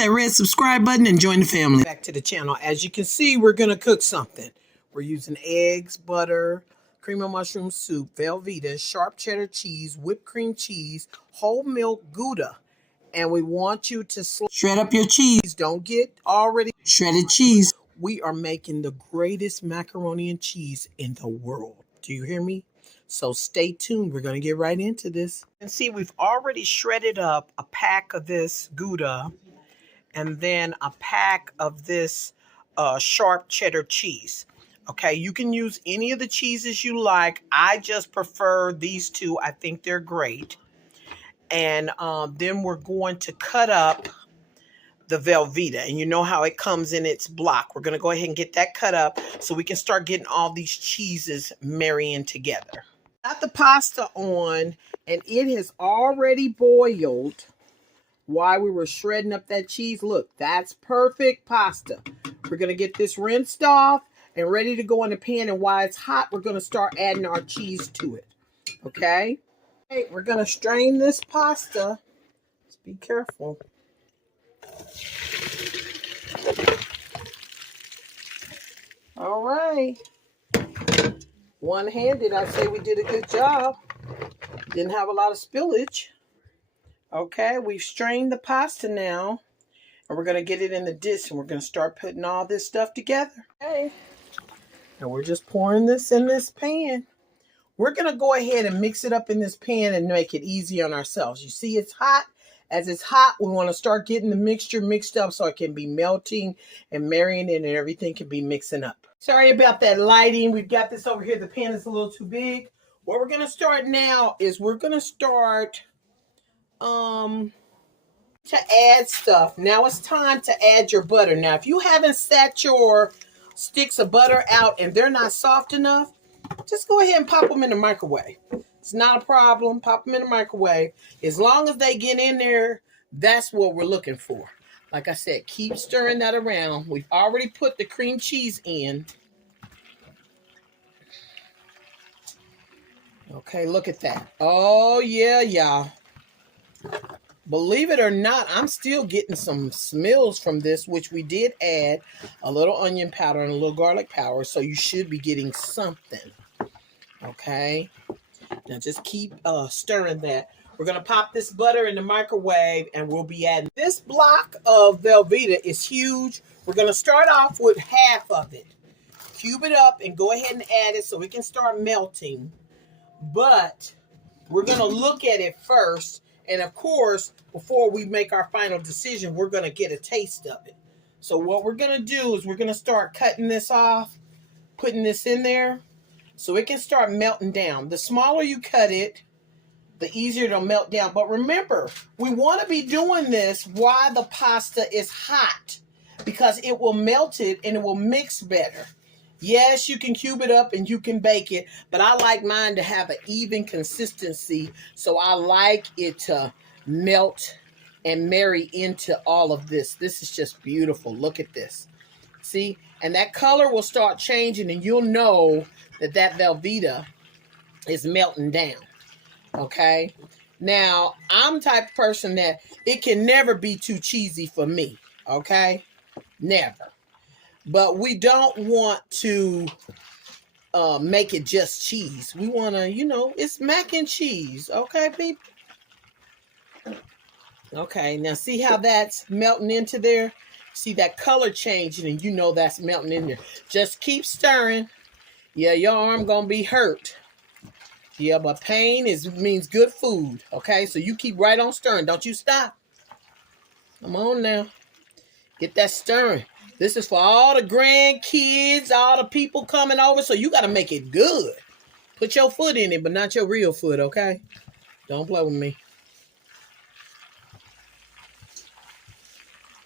that red subscribe button and join the family. Back to the channel. As you can see, we're going to cook something. We're using eggs, butter, cream of mushroom soup, Velveeta, sharp cheddar cheese, whipped cream cheese, whole milk Gouda. And we want you to shred up your cheese. Don't get already shredded cheese. We are making the greatest macaroni and cheese in the world. Do you hear me? So stay tuned. We're going to get right into this. And see, we've already shredded up a pack of this Gouda and then a pack of this sharp cheddar cheese. Okay, you can use any of the cheeses you like. I just prefer these two. I think they're great. And then we're going to cut up the Velveeta. And you know how it comes in its block. We're going to go ahead and get that cut up so we can start getting all these cheeses marrying together. Got the pasta on, and it has already boiled while we were shredding up that cheese. Look, that's perfect pasta. We're going to get this rinsed off and ready to go in the pan. And while it's hot, we're going to start adding our cheese to it. Okay? Okay, we're going to strain this pasta. Just be careful. All right. One-handed, I'd say we did a good job. Didn't have a lot of spillage. Okay, we've strained the pasta now. And we're going to get it in the dish. And we're going to start putting all this stuff together. Okay. And we're just pouring this in this pan. We're going to go ahead and mix it up in this pan and make it easy on ourselves. You see it's hot. As it's hot, we want to start getting the mixture mixed up so it can be melting and marrying it and everything can be mixing up. Sorry about that lighting. We've got this over here. The pan is a little too big. What we're going to start now is we're going to start to add stuff. Now it's time to add your butter. Now, if you haven't sat your sticks of butter out and they're not soft enough, just go ahead and pop them in the microwave. It's not a problem. Pop them in the microwave. As long as they get in there, that's what we're looking for. Like I said, keep stirring that around. We've already put the cream cheese in. Okay, look at that. Oh, yeah, y'all. Believe it or not, I'm still getting some smells from this, which we did add a little onion powder and a little garlic powder. So you should be getting something. Okay. Now just keep stirring that. We're going to pop this butter in the microwave and we'll be adding. This block of Velveeta is huge. We're going to start off with half of it. Cube it up and go ahead and add it so it can start melting. But we're going to look at it first. And of course, before we make our final decision, we're going to get a taste of it. So what we're going to do is we're going to start cutting this off, putting this in there so it can start melting down. The smaller you cut it, the easier it'll melt down. But remember, we want to be doing this while the pasta is hot because it will melt it and it will mix better. Yes, you can cube it up and you can bake it, but I like mine to have an even consistency, so I like it to melt and marry into all of this. This is just beautiful. Look at this. See? And that color will start changing, and you'll know that that Velveeta is melting down. Okay? Now, I'm the type of person that it can never be too cheesy for me. Okay? Never. But we don't want to make it just cheese. We want to, you know, it's mac and cheese. Okay, people? Okay, now see how that's melting into there? See that color changing and you know that's melting in there. Just keep stirring. Yeah, your arm going to be hurt. Yeah, but pain means good food. Okay, so you keep right on stirring. Don't you stop. Come on now. Get that stirring. This is for all the grandkids, all the people coming over, so you got to make it good. Put your foot in it, but not your real foot, okay? Don't play with me.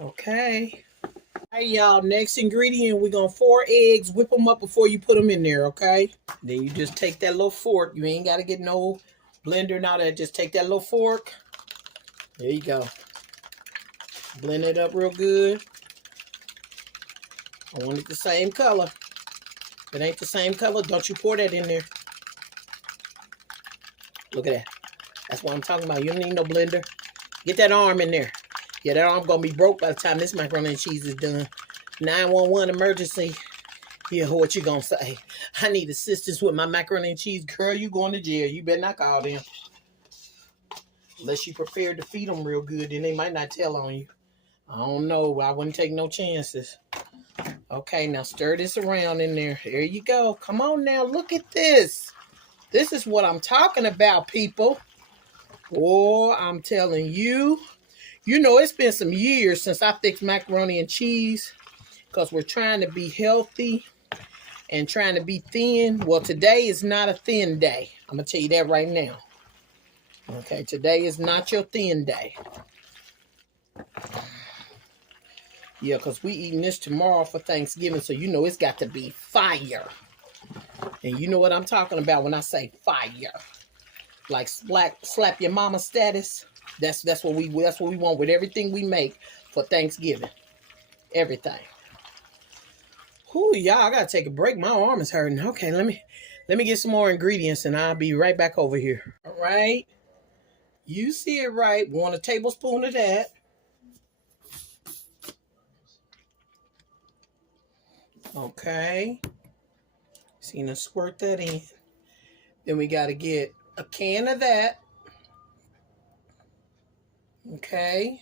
Okay. All right, y'all, next ingredient, we're going to 4 eggs. Whip them up before you put them in there, okay? Then you just take that little fork. You ain't got to get no blender and all that. Just take that little fork. There you go. Blend it up real good. I want it the same color. If it ain't the same color, don't you pour that in there. Look at that. That's what I'm talking about. You don't need no blender. Get that arm in there. Yeah, that arm gonna be broke by the time this macaroni and cheese is done. 911 emergency. Yeah, what you gonna say? I need assistance with my macaroni and cheese. Girl, you going to jail. You better not call them. Unless you prepared to feed them real good, then they might not tell on you. I don't know. I wouldn't take no chances. Okay, now stir this around in there. There you go. Come on now. Look at this. This is what I'm talking about, people. Oh, I'm telling you. You know, it's been some years since I fixed macaroni and cheese because we're trying to be healthy and trying to be thin. Well, today is not a thin day. I'm going to tell you that right now. Okay, today is not your thin day. Yeah, because we eating this tomorrow for Thanksgiving, so you know it's got to be fire. And you know what I'm talking about when I say fire. Like slap your mama status. That's what we want with everything we make for Thanksgiving. Everything. Whew, y'all, I gotta take a break. My arm is hurting. Okay, let me get some more ingredients and I'll be right back over here. All right. You see it right. Want a tablespoon of that. Okay. See, now squirt that in. Then we gotta get a can of that. Okay.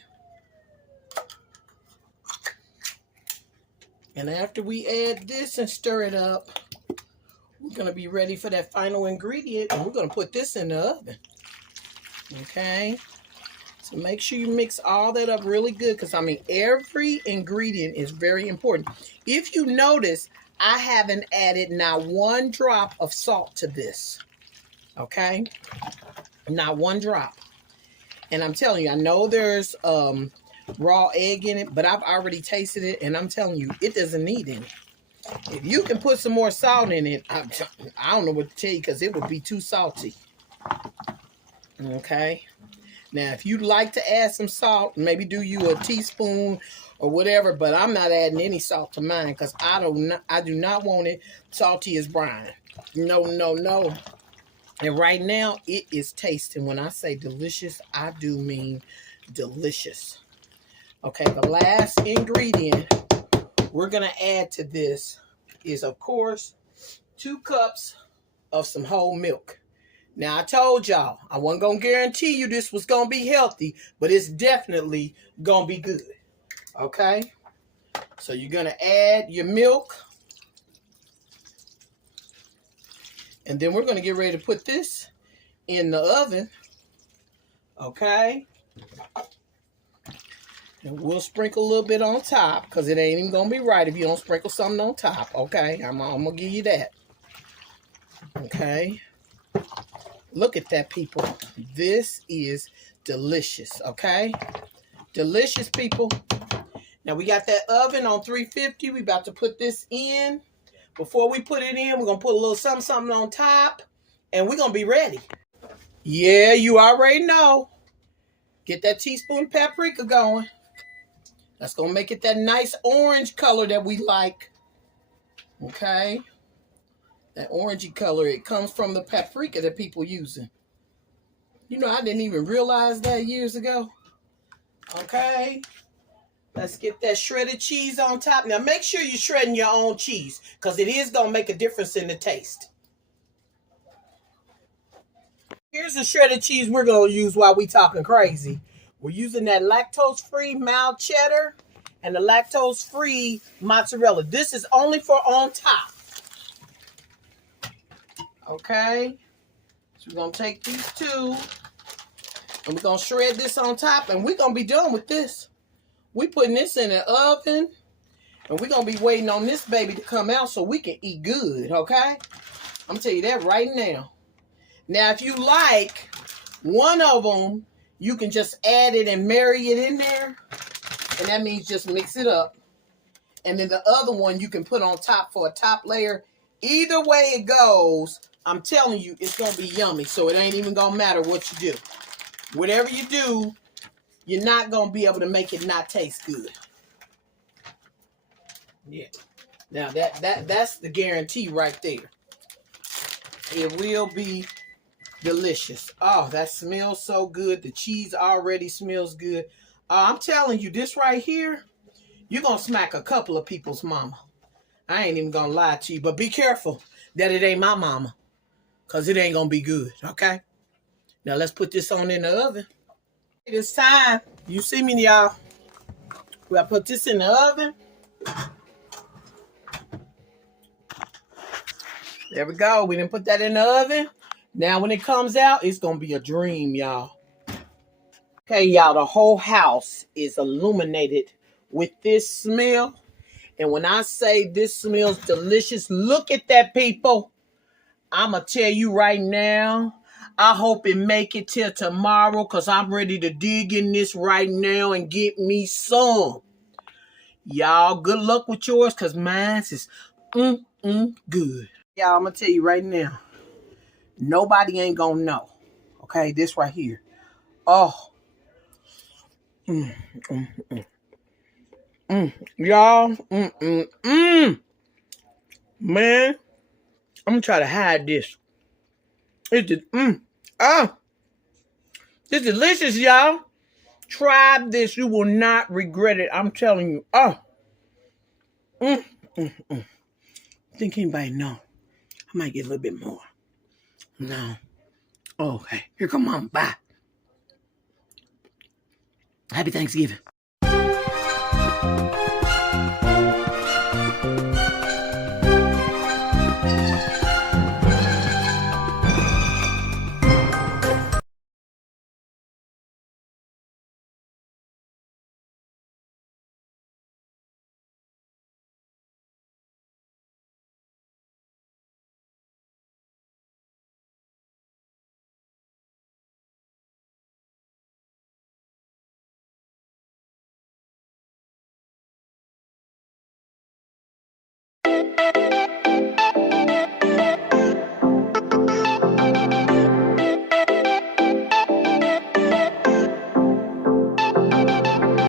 And after we add this and stir it up, we're going to be ready for that final ingredient. And we're going to put this in the oven. Okay. So make sure you mix all that up really good. Because, I mean, every ingredient is very important. If you notice, I haven't added not one drop of salt to this. Okay. Not one drop. And I'm telling you, I know there's raw egg in it, but I've already tasted it, and I'm telling you, it doesn't need any. If you can put some more salt in it, I don't know what to tell you, because it would be too salty. Okay. Now, if you'd like to add some salt, maybe do you a teaspoon or whatever, but I'm not adding any salt to mine, because I do not want it salty as brine. No, no, no. And right now, it is tasting. When I say delicious, I do mean delicious. Okay, the last ingredient we're going to add to this is, of course, 2 cups of some whole milk. Now, I told y'all, I wasn't going to guarantee you this was going to be healthy, but it's definitely going to be good. Okay? So you're going to add your milk. And then we're going to get ready to put this in the oven. Okay? And we'll sprinkle a little bit on top, because it ain't even going to be right if you don't sprinkle something on top. Okay? I'm going to give you that. Okay? Look at that, people. This is delicious. Okay? Delicious, people. Now, we got that oven on 350. We about to put this in. Before we put it in, we're going to put a little something on top, and we're going to be ready. Yeah, you already know. Get that teaspoon of paprika going. That's going to make it that nice orange color that we like. Okay? That orangey color, it comes from the paprika that people using. You know, I didn't even realize that years ago. Okay? Let's get that shredded cheese on top. Now, make sure you're shredding your own cheese, because it is going to make a difference in the taste. Here's the shredded cheese we're going to use while we talking crazy. We're using that lactose-free mild cheddar and the lactose-free mozzarella. This is only for on top. Okay? So we're going to take these two, and we're going to shred this on top, and we're going to be done with this. We putting this in the oven, and we're going to be waiting on this baby to come out so we can eat good, okay? I'm going to tell you that right now. Now, if you like one of them, you can just add it and marry it in there, and that means just mix it up. And then the other one you can put on top for a top layer. Either way it goes, I'm telling you, it's going to be yummy, so it ain't even going to matter what you do. Whatever you do, you're not going to be able to make it not taste good. Yeah. Now, that's the guarantee right there. It will be delicious. Oh, that smells so good. The cheese already smells good. I'm telling you, this right here, you're going to smack a couple of people's mama. I ain't even going to lie to you, but be careful that it ain't my mama, because it ain't going to be good, okay? Now, let's put this on in the oven. It's time. You see me, y'all. We gotta put this in the oven. There we go. We didn't put that in the oven. Now, when it comes out, it's going to be a dream, y'all. Okay, y'all, the whole house is illuminated with this smell. And when I say this smells delicious, look at that, people. I'm going to tell you right now, I hope it make it till tomorrow because I'm ready to dig in this right now and get me some. Y'all, good luck with yours because mine is good. Y'all, I'm going to tell you right now, nobody ain't going to know. Okay, this right here. Oh. Y'all, man, I'm gonna try to hide this. It's just, it's delicious, y'all. Try this, you will not regret it. I'm telling you. Think anybody know? I might get a little bit more. No. Okay, here come Mom. Bye. Happy Thanksgiving.